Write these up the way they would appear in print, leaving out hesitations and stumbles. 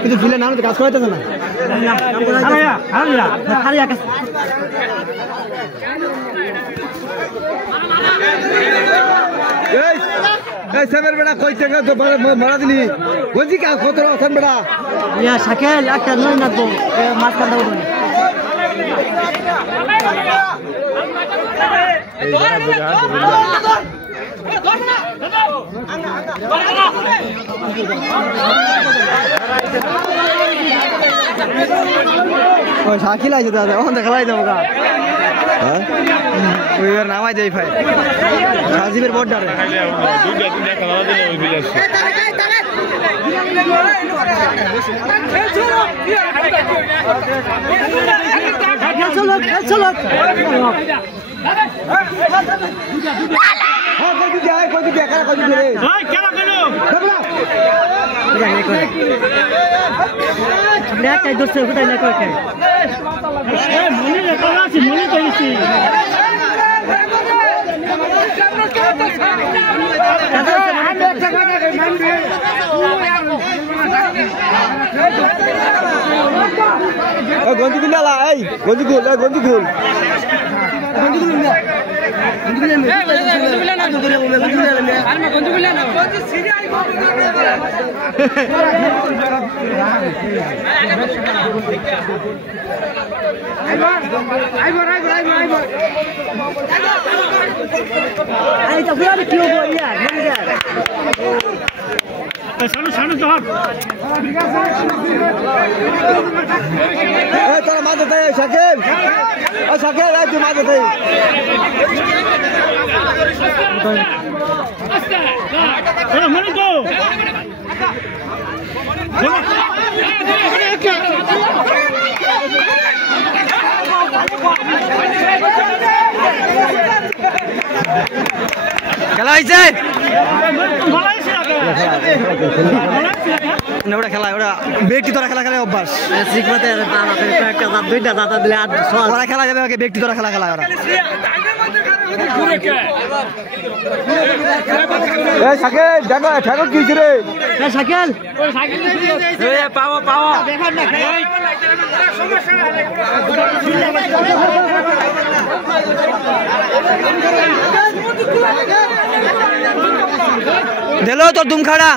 কিন্তু ফিলে নাম কাজ করাইতেছে না বেড়া কই টাকা তো মারা দিলি বলছি কত আছেন বেড়া ইয়া শাকেল একটা নয় না তো মাছ কাটা উঠুন শাকিল আছে দাদা ওখান থেকে খেলাই দেবো ওইবার নামাই দেয় ভাই সাজিবের বড় ডারে গঞ্জিগুল না এই গঞ্জিগুল গঞ্জিগুল তোরা মাঝে তাই শাকিল শাকিল তুই মাঝে তাই খেলা হয়েছে ওটা খেলা ওটা ব্যক্তি তোরা খেলা খেলা অভ্যাস দুইটা দাদা দিলে ওরা খেলা যাবে ব্যক্তি তোরা খেলা খেলা ওরা শাকিল দেখো ঠাকুর কি রে শাকিল পাওয়া পাওয়া দিলো তোর দুম খাড়া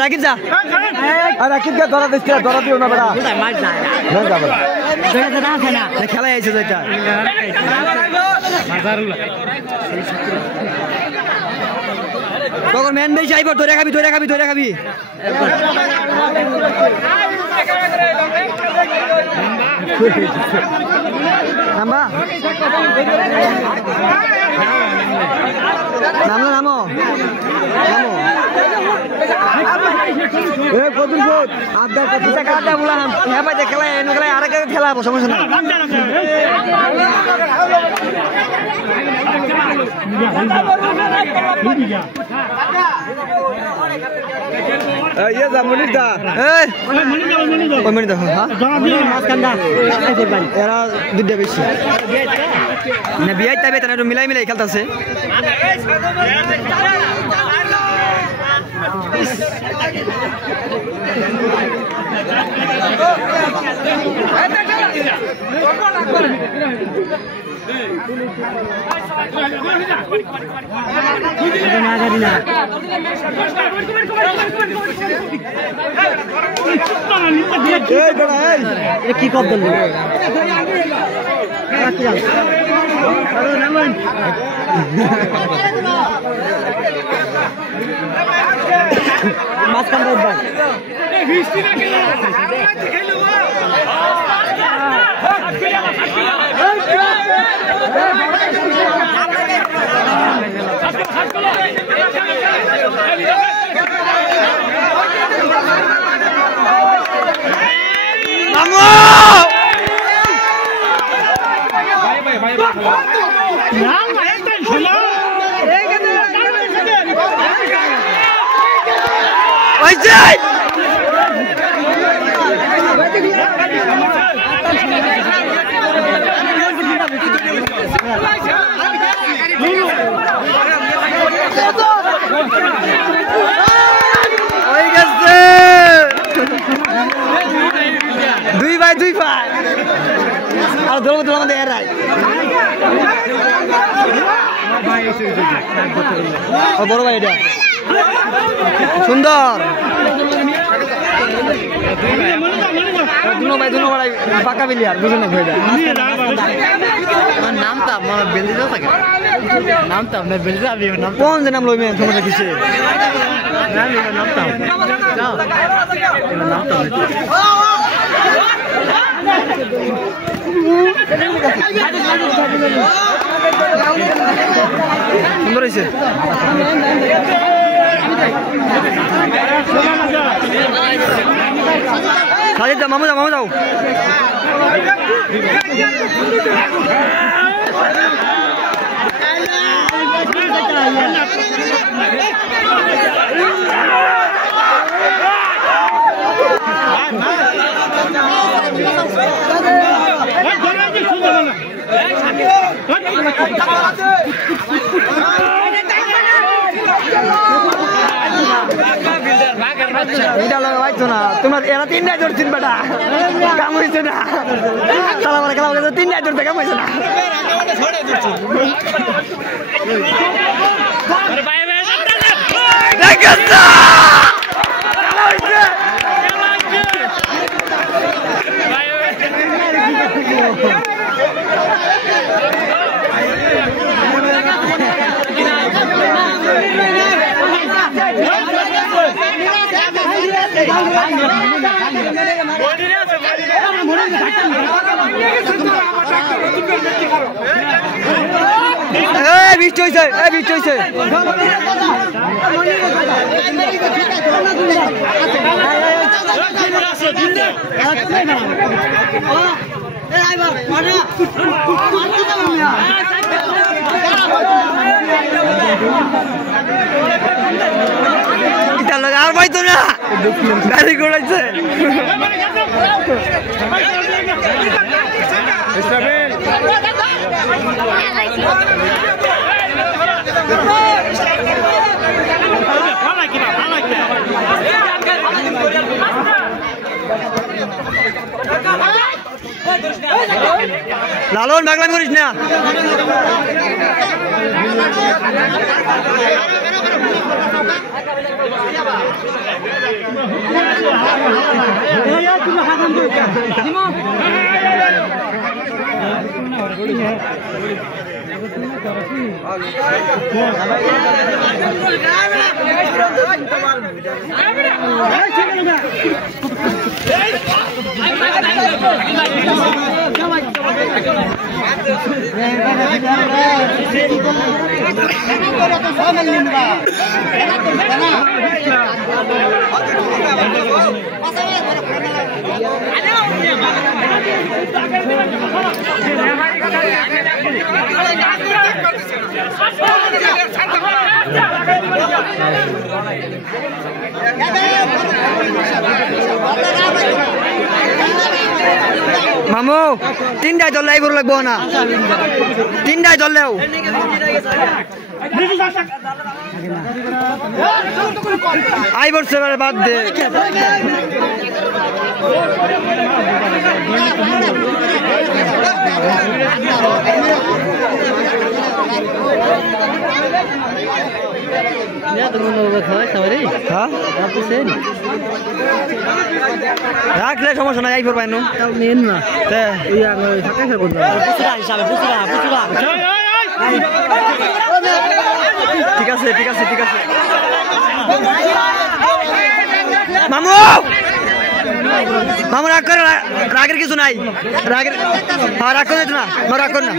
রাকিব যা রাকিব কে ধরা দিচ্ছে ধরা দিও না বেড়া খেলা আইছে যেটা তখন মেন বেশি আইব ধরে খাবি ধরে খাবি ধরে খাবি নামবা নামো নামো নামো এ কতুল কোত আড্ডা কতটা কাটা বললাম হ্যাঁ ভাই খেলা এনে খেলা আরেক খেলা সমস্যা না ये जा मनिर दा ए मनिर दा हां मास कांदा এরা দুইটা বেশি না বিয়াই তবে তারা মিলাই মিলাই খেলতাছে কি কর মাঝখান দুই ভাই আর দৌড় দৌড় আমাদের এরাই বড় ভাই এটা সুন্দর দুনো ভাই পাকা বিলিয়ার বুঝুন না ভাইটা নামটা আমার বেলদিও থাকে নামটা না বেলদা আমি নাম কোন যে নাম লইমেন তোমরা কিছু নামটা যাও নামটা সুন্দর হয়েছে সাজিদ যাও মামু যাও এটা লাগাইছো না তোমার এরা তিনটা ধরছেন বেটা কাম হয়েছে না তালা মারা খেলা হয়েছে তিনটা ধরতে কাম হয়েছে না বৃষ্টি হয়েছে আর পাইতো না গাড়ি ঘোড়াইছে লালন বাগলামি করিস না মামু তিনটায় চললে এই গরু লাগবো না তিনটায় চললেও আই বলছে বাদ দে রাখলে সমস্যা নাই আইফোর পাইনো ঠিক আছে মামু মামু রাগ করে রাগের কিছু নাই রাগের হ্যাঁ রাগ করে না রাগ কর না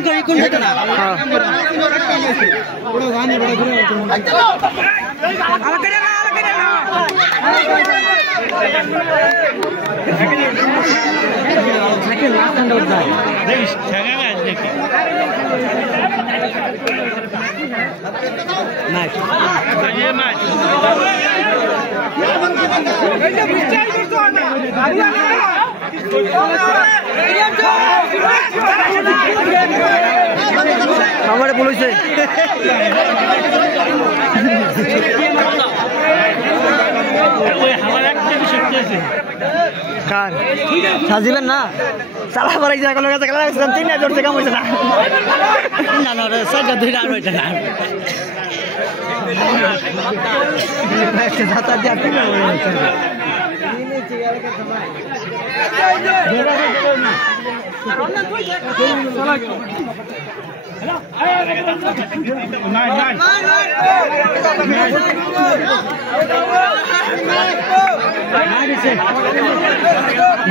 আমার বলেছে কার সাজিবেন না চালা পরে খেলা রাখছিলাম 3 জোরছে কাম হয়েছে না সাইডটা দুইটা আর হইছে না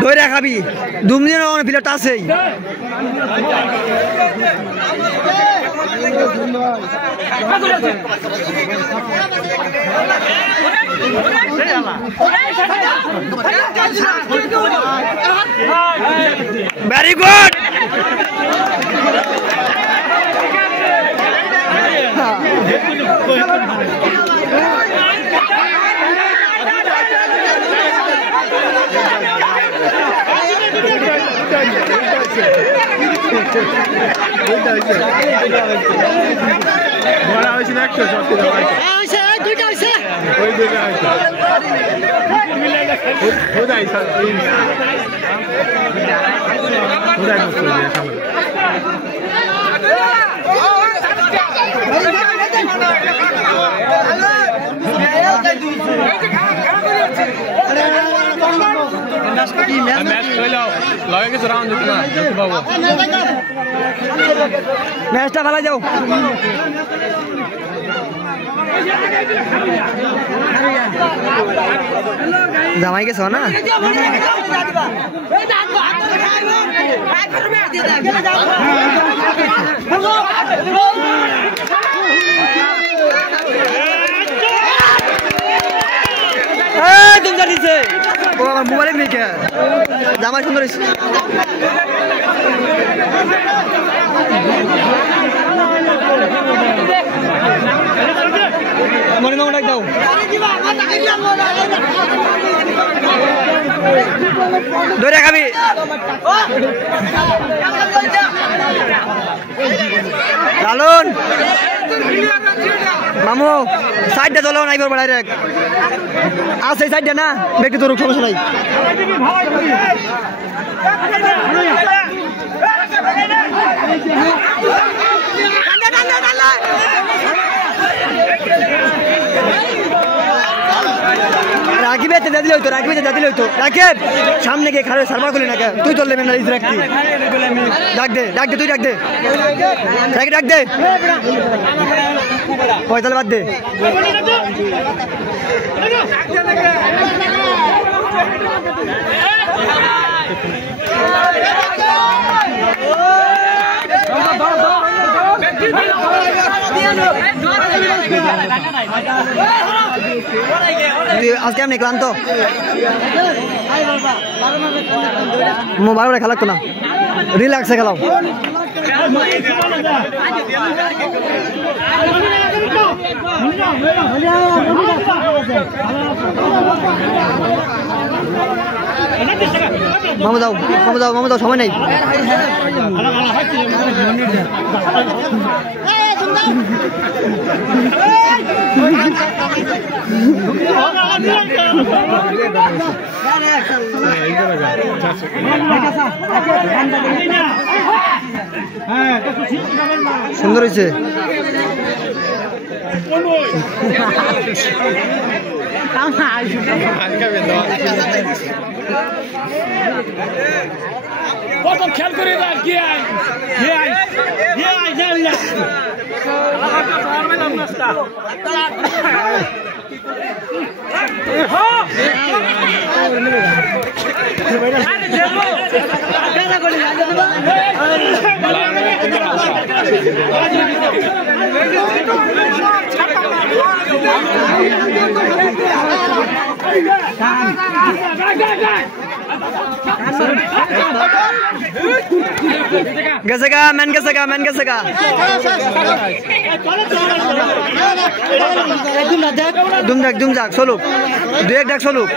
দইরা খাবি দুমদিন প্লেট আছেই ভেরি গুড ম্যাচটা ভালো যাও জামাই গেছ না মোবাইল মেয়ে জামাই সুন্দর মনে মামু ডাক দাও ধরে খাবি লালন মামু সাইডটা চলো নাই বড় ডাইরেক্ট আছে সাইডটা না ব্যক্তি তোর সমস্যা নাই রাকিব দিলে হইতো রাকিব দিলে হইতো রাকিব সামনে গিয়ে খারাপ সারবার করলি না কে তুই চললে মেন রাখতি ডাক দে তুই ডাক দে ডাক দে ওই তাহলে বাদ দে আজকে আমি ক্লান্ত মোবাইল খেলা না রিল্যাক্সে খেলাও মামু দাও সময় নেই সুন্দর হয়েছে খেয়াল করে Gasaga, main gasaga, main gasaga. Dumjak, soluk. Dua dak soluk.